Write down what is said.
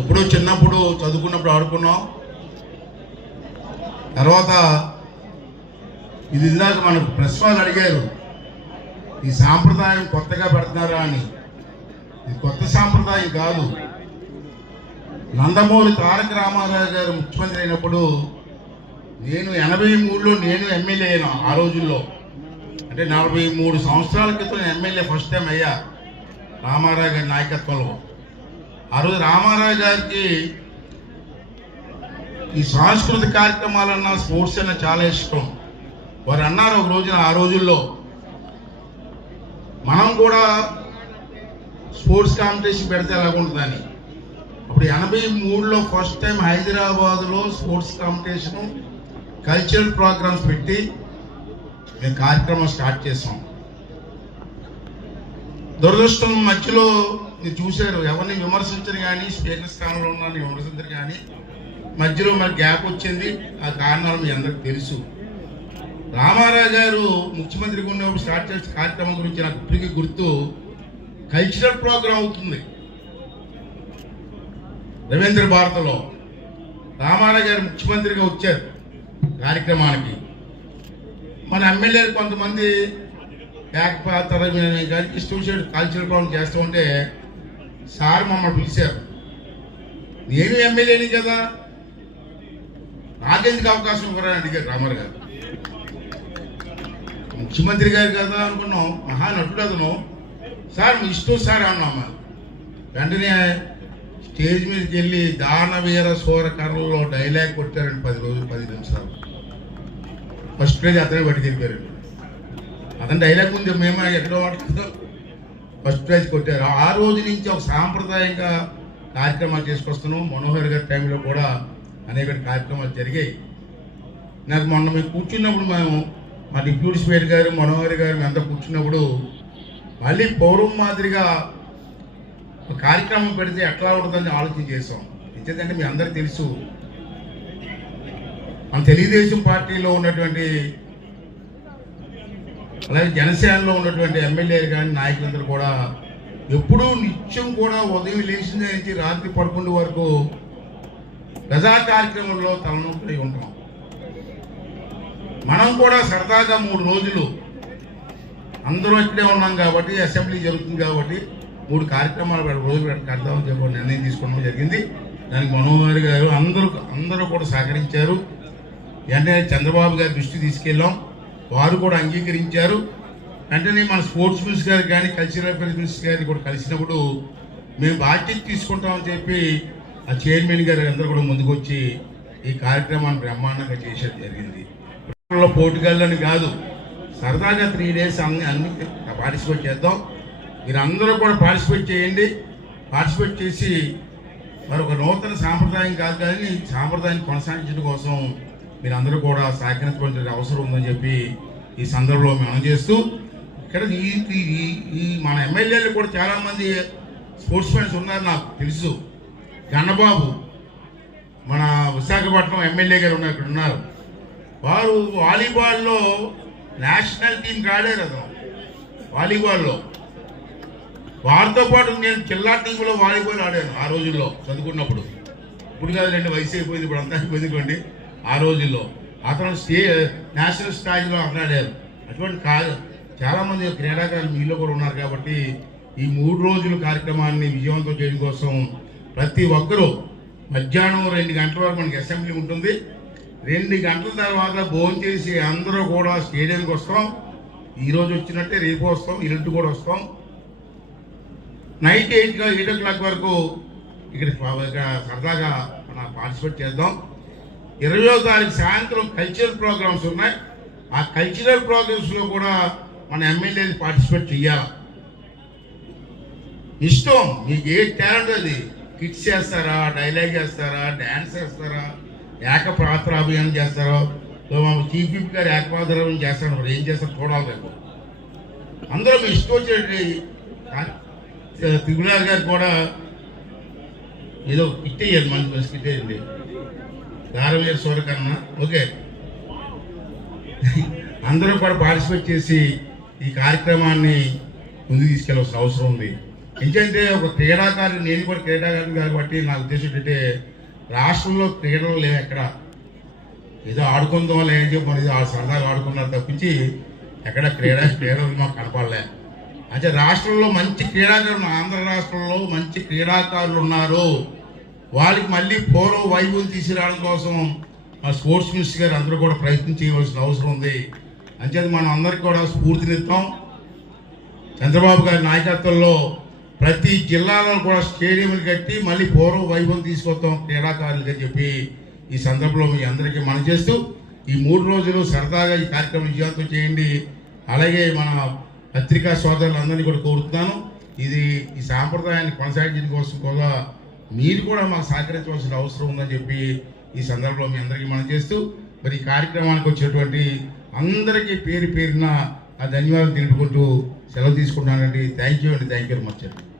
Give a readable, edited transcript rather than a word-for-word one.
ఎప్పుడో చిన్నప్పుడు చదువుకున్నప్పుడు ఆడుకున్నాం. తర్వాత ఇది ఇందాక మనకు ప్రెస్ వాళ్ళు అడిగారు, ఈ సాంప్రదాయం కొత్తగా పెడుతున్నారా అని. ఇది కొత్త సాంప్రదాయం కాదు. నందమూరి తారక రామారావు గారు ముఖ్యమంత్రి అయినప్పుడు నేను 83లో నేను ఎమ్మెల్యే అయినా. ఆ రోజుల్లో అంటే 43 సంవత్సరాల క్రితం ఎమ్మెల్యే ఫస్ట్ టైం అయ్యా రామారావు గారి నాయకత్వంలో. ఆ రోజు రామారావు గారికి ఈ సాంస్కృతిక కార్యక్రమాలన్నా స్పోర్ట్స్ అన్నా చాలా ఇష్టం. వారు అన్నారు ఒక రోజున, ఆ రోజుల్లో మనం కూడా స్పోర్ట్స్ కాంపిటీషన్ పెడితే ఎలాగుంటుందని. అప్పుడు 83లో ఫస్ట్ టైం హైదరాబాద్లో స్పోర్ట్స్ కాంపిటీషను కల్చరల్ ప్రోగ్రామ్స్ పెట్టి మేము కార్యక్రమం స్టార్ట్ చేసాం. దురదృష్టం మధ్యలో మీరు చూశారు, ఎవరిని విమర్శించరు కానీ, స్పీకర్ స్థానంలో ఉన్న విమర్శించరు కానీ, మధ్యలో మనకి గ్యాప్ వచ్చింది. ఆ కారణాలు మీ అందరికి తెలుసు. రామారావు గారు ముఖ్యమంత్రిగా ఉన్నప్పుడు స్టార్ట్ చేసే కార్యక్రమం గురించి నాకు ఇప్పటికీ గుర్తు. కల్చరల్ ప్రోగ్రాం అవుతుంది రవీంద్ర భారతిలో. రామారావు గారు ముఖ్యమంత్రిగా వచ్చారు కార్యక్రమానికి. మన ఎమ్మెల్యేలు కొంతమంది ఏకపాత్ర ఇష్టం కల్చరల్ ప్రోగ్రాం చేస్తూ ఉంటే సార్ మమ్మల్ని పిలిచారు. నేను ఎమ్మెల్యేని కదా, నాకెందుకు అవకాశం ఇవ్వరని అడిగారు రామారావు గారు. ముఖ్యమంత్రి గారు కదా అనుకున్నాం, మహానటుడు అతను. సార్ మీ ఇష్టం సార్ అన్నామా. వెంటనే స్టేజ్ మీదకి వెళ్ళి దానవీర సూర కర్రలో డైలాగ్ కొట్టారండి. 10 నిమిషాలు. ఫస్ట్ ప్రైజ్ అతనే పట్టుకెళ్ళిపోయారండి. అతని డైలాగ్ ముందు మేము ఎక్కడో మాట్లాడుతాం, ఫస్ట్ ప్రైజ్ కొట్టారు. ఆ రోజు నుంచి ఒక సాంప్రదాయంగా కార్యక్రమాలు చేసుకొస్తున్నాం. మనోహర్ గారి టైంలో కూడా అనేక కార్యక్రమాలు జరిగాయి. నాకు మొన్న మేము కూర్చున్నప్పుడు, మేము మా డిప్యూటీ స్పీకర్ గారు మనోహర్ గారు మేము అంతా కూర్చున్నప్పుడు మళ్ళీ పౌరం మాదిరిగా ఒక కార్యక్రమం పెడితే ఎట్లా ఉంటుందని ఆలోచన చేసాం. ఎందుకంటే మీ అందరికీ తెలుసు, మన తెలుగుదేశం పార్టీలో ఉన్నటువంటి, అలాగే జనసేనలో ఉన్నటువంటి ఎమ్మెల్యేలు కానీ నాయకులందరూ కూడా ఎప్పుడూ నిత్యం కూడా ఉదయం లేచిన నుంచి రాత్రి 11 వరకు ప్రజా కార్యక్రమంలో తలనొప్పి ఉంటాం. మనం కూడా సరదాగా 3 రోజులు అందరూ ఇక్కడే ఉన్నాం కాబట్టి, అసెంబ్లీ జరుగుతుంది కాబట్టి 3 కార్యక్రమాలు రోజులు కడదామని చెప్పి నిర్ణయం తీసుకోవడం జరిగింది. దానికి మనోహర్ గారు అందరూ కూడా సహకరించారు. వెంటనే చంద్రబాబు గారి దృష్టి తీసుకెళ్ళాం, వారు కూడా అంగీకరించారు. వెంటనే మన స్పోర్ట్స్ మినిస్టర్ గారు కానీ, కల్చరల్ అఫైర్స్ మినిస్టర్ గారిని కూడా కలిసినప్పుడు మేము బాధ్యత తీసుకుంటామని చెప్పి ఆ చైర్మన్ గారు అందరూ కూడా ముందుకు వచ్చి ఈ కార్యక్రమాన్ని బ్రహ్మాండంగా చేసేది జరిగింది. పోటీగాళ్ళని కాదు, సరదాగా 3 days అన్ని పార్టిసిపేట్ చేద్దాం. మీరు అందరూ కూడా పార్టిసిపేట్ చేయండి. పార్టిసిపేట్ చేసి మరొక నూతన సాంప్రదాయం కాదు కానీ సాంప్రదాయాన్ని కొనసాగించడం కోసం మీరు అందరూ కూడా సహకరించవలసిన అవసరం ఉందని చెప్పి ఈ సందర్భంలో మనం చేస్తూ, ఇక్కడ ఈ మన ఎమ్మెల్యేలు కూడా చాలామంది స్పోర్ట్స్ మెన్స్ ఉన్నారు. నాకు తెలుసు, గన్నబాబు మన విశాఖపట్నం ఎమ్మెల్యే గారు ఉన్నారు, ఇక్కడ ఉన్నారు. వారు వాలీబాల్లో నేషనల్ టీంకి ఆడారు. అతను వాలీబాల్లో. వారితో పాటు నేను జిల్లా టీంలో వాలీబాల్ ఆడాను ఆ రోజుల్లో చదువుకున్నప్పుడు. ఇప్పుడు కాదు, 2 వయసు అయిపోయింది, ఇప్పుడు అంతా అయిపోయింది. ఆ రోజుల్లో అతను నేషనల్ స్థాయిలో ఆడారు. అటువంటి చాలామంది క్రీడాకారులు మీలో కూడా ఉన్నారు కాబట్టి ఈ 3 రోజుల కార్యక్రమాన్ని విజయవంతం చేయడం కోసం ప్రతి ఒక్కరూ మధ్యాహ్నం 2 గంటల వరకు మనకి అసెంబ్లీ ఉంటుంది. 2 గంటల తర్వాత భోజనం చేసి అందరూ కూడా స్టేడియంకి వస్తాం. ఈరోజు వచ్చినట్టే రేపు వస్తాం, ఎల్లుండి కూడా వస్తాం. నైట్ 8 o'clock వరకు ఇక్కడ సరదాగా మనం పార్టిసిపేట్ చేద్దాం. 20వ తారీఖు సాయంత్రం కల్చరల్ ప్రోగ్రామ్స్ ఉన్నాయి. ఆ కల్చరల్ ప్రోగ్రామ్స్లో కూడా మన ఎమ్మెల్యేలు పార్టిసిపేట్ చేయాలి. ఇష్టం మీకు ఏ టాలెంట్ అది, కిట్స్ చేస్తారా, డైలాగ్ చేస్తారా, డ్యాన్స్ చేస్తారా, ఏకపాత్రాభియానం చేస్తారో, చీఫ్ విప్ గారు ఏకపాత్రాభియానం చేస్తారో, మరి ఏం చేస్తారో చూడాలి. రేపు అందరూ మీ ఇష్టం వచ్చేటి. త్రిగుణార్ గారు కూడా ఏదో ఇట్టేయాలి, మంచి ఇట్టేయండి. దారవీర సూరకర్ణ. ఓకే, అందరూ కూడా పార్టిసిపేట్ చేసి ఈ కార్యక్రమాన్ని ముందుకు తీసుకెళ్ళవలసిన అవసరం ఉంది. ఎందుకంటే ఒక క్రీడాకారులు, నేను కూడా క్రీడాకారుని కాబట్టి నా ఉద్దేశం ఏంటంటే రాష్ట్రంలో క్రీడలు లేవు ఎక్కడ. ఏదో ఆడుకుందాం లేని చెప్పి మన ఆ సరదాగా ఆడుకున్నారు తప్పించి ఎక్కడ క్రీడలు మాకు కనపడలే. అంటే రాష్ట్రంలో మంచి క్రీడాకారులు, ఆంధ్ర రాష్ట్రంలో మంచి క్రీడాకారులు ఉన్నారు. వాళ్ళకి మళ్ళీ పూర్వ వైభవం తీసుకురావడం కోసం మా స్పోర్ట్స్ మినిస్టర్ గారు అందరూ కూడా ప్రయత్నం చేయవలసిన అవసరం ఉంది. అంచేది మనం అందరికీ కూడా స్ఫూర్తినిస్తాం. చంద్రబాబు గారి నాయకత్వంలో ప్రతి జిల్లాలో కూడా స్టేడియంలు కట్టి మళ్ళీ పూర్వ వైభవం తీసుకొస్తాం క్రీడాకారులకి అని చెప్పి ఈ సందర్భంలో మీ అందరికీ మనం చేస్తూ ఈ 3 రోజులు సరదాగా ఈ కార్యక్రమం విజయవంతం చేయండి. అలాగే మన పత్రికా సోదరులందరినీ కూడా కోరుతున్నాను, ఇది ఈ సాంప్రదాయాన్ని కొనసాగించడం కోసం కూడా మీరు కూడా మాకు సహకరించవలసిన అవసరం ఉందని చెప్పి ఈ సందర్భంలో మీ అందరికీ మనం చేస్తూ మరి ఈ కార్యక్రమానికి వచ్చేటువంటి అందరికీ పేరు పేరున ఆ ధన్యవాదాలు తెలుపుకుంటూ సెలవు తీసుకుంటానండి. థ్యాంక్ యూ వెరీ మచ్ అండి.